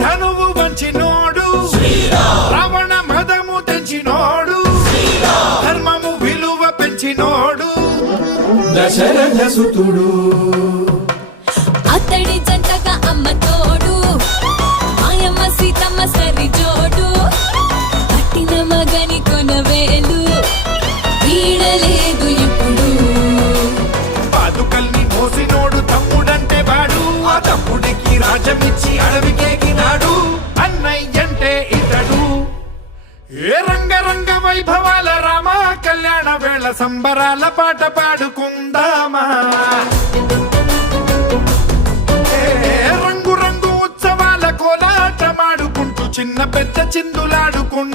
ధనువు వంచినోడు రావణ మదము తెంచినోడు ధర్మము విలువ పెంచినోడు దశరథ సుతుడు అతడి జంటగా అమ్మ తోడు మాయమ్మ సీతమ్మ సరి జోడు పట్టిన మగని కొనవేలు వీడలేదు ఇప్పుడు పాదుకల్ని మోసినోడు తమ్ముడంటే వాడు ఆ తమ్ముడికి రాజమిచ్చి అడవికేగినాడు అన్నయ్యంటే ఇతడు ఏ రంగరంగ వైభవాల రామ కళ్యాణ వేళ సంబరాల పాట పాడుకుందామా రంగు రంగు ఉత్సవాల కోలాటమాడుకుంటూ చిన్న పెద్ద చిందులాడుకుంటూ